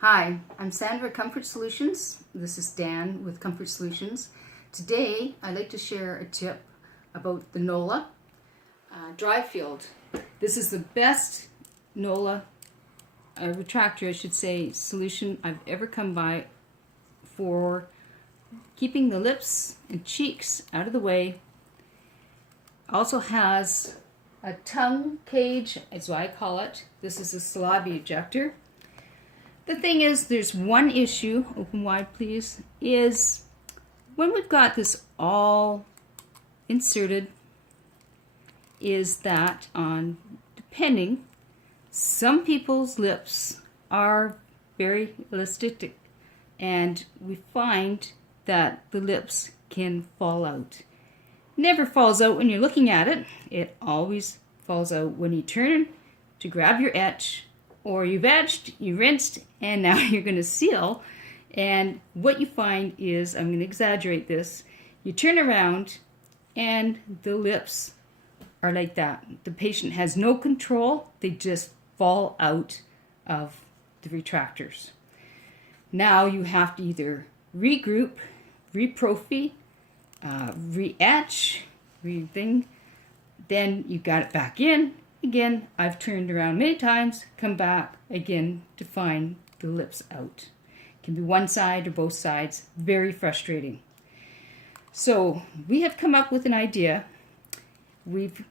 Hi, I'm Sandra, Comfort Solutions. This is Dan with Comfort Solutions. Today, I'd like to share a tip about the Nola Dry Field. This is the best Nola retractor, I should say, solution I've ever come by for keeping the lips and cheeks out of the way. Also has a tongue cage, is what I call it. This is a saliva ejector. The thing is, there's one issue, open wide please, is when we've got this all inserted, is that depending, some people's lips are very elastic and we find that the lips can fall out. Never falls out when you're looking at it. It always falls out when you turn to grab your etch, or you've etched, you rinsed, and now you're going to seal. And what you find is, I'm going to exaggerate this, you turn around and the lips are like that. The patient has no control. They just fall out of the retractors. Now you have to either regroup, reprophy, re-etch, re-thing, then you got it back in. Again, I've turned around many times, come back again to find the lips out. It can be one side or both sides, very frustrating. So we have come up with an idea. We've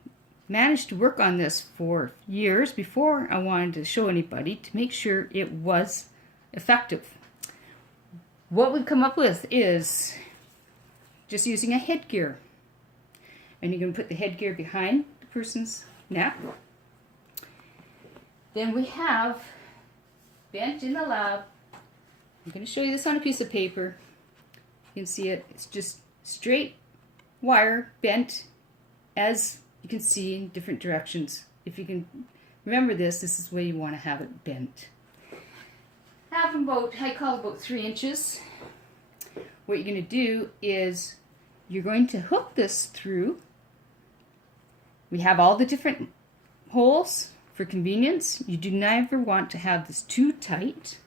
managed to work on this for years before I wanted to show anybody to make sure it was effective. What we've come up with is just using a headgear. And you're going to put the headgear behind the person's neck. Then we have bent in the lab. I'm going to show you this on a piece of paper. You can see it. It's just straight wire bent, as you can see, in different directions. If you can remember this is the way you want to have it bent. Have about, I call about 3 inches. What you're going to do is you're going to hook this through. We have all the different holes for convenience. You do never want to have this too tight.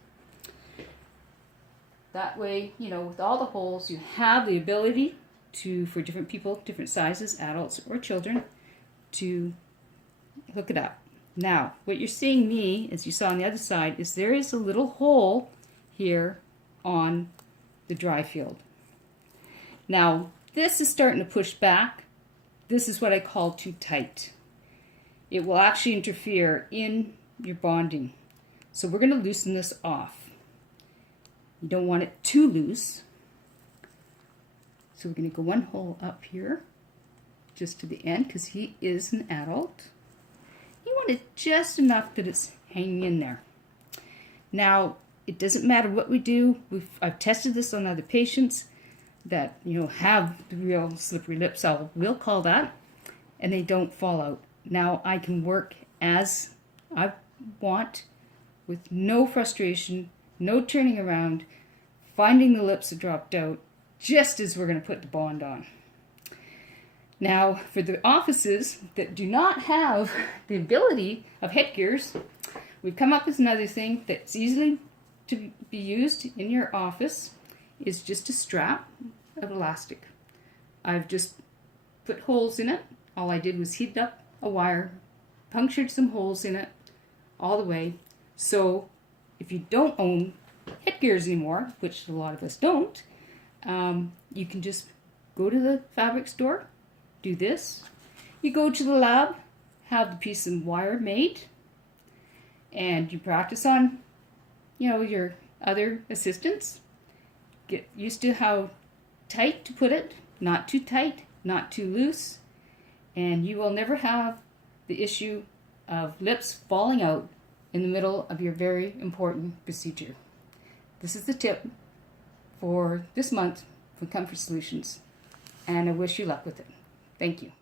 That way, with all the holes, you have the ability to, for different people, different sizes, adults or children, to hook it up. Now, what you're seeing me, as you saw on the other side, is there is a little hole here on the dry field. Now, this is starting to push back. This is what I call too tight. It will actually interfere in your bonding. So we're going to loosen this off. You don't want it too loose. So we're going to go one hole up here, just to the end, because he is an adult. You want it just enough that it's hanging in there. Now, it doesn't matter what we do. I've tested this on other patients that have the real slippery lips, we'll call that, and they don't fall out. Now I can work as I want with no frustration, no turning around, finding the lips that dropped out just as we're going to put the bond on. Now for the offices that do not have the ability of headgears, we've come up with another thing that's easily to be used in your office. Is just a strap of elastic. I've just put holes in it. All I did was heat up a wire, punctured some holes in it all the way. So if you don't own headgears anymore, which a lot of us don't, you can just go to the fabric store, do this. You go to the lab, have the piece of wire made, and you practice on your other assistants. Get used to how tight to put it, not too tight, not too loose, and you will never have the issue of lips falling out in the middle of your very important procedure. This is the tip for this month from Comfort Solutions, and I wish you luck with it. Thank you.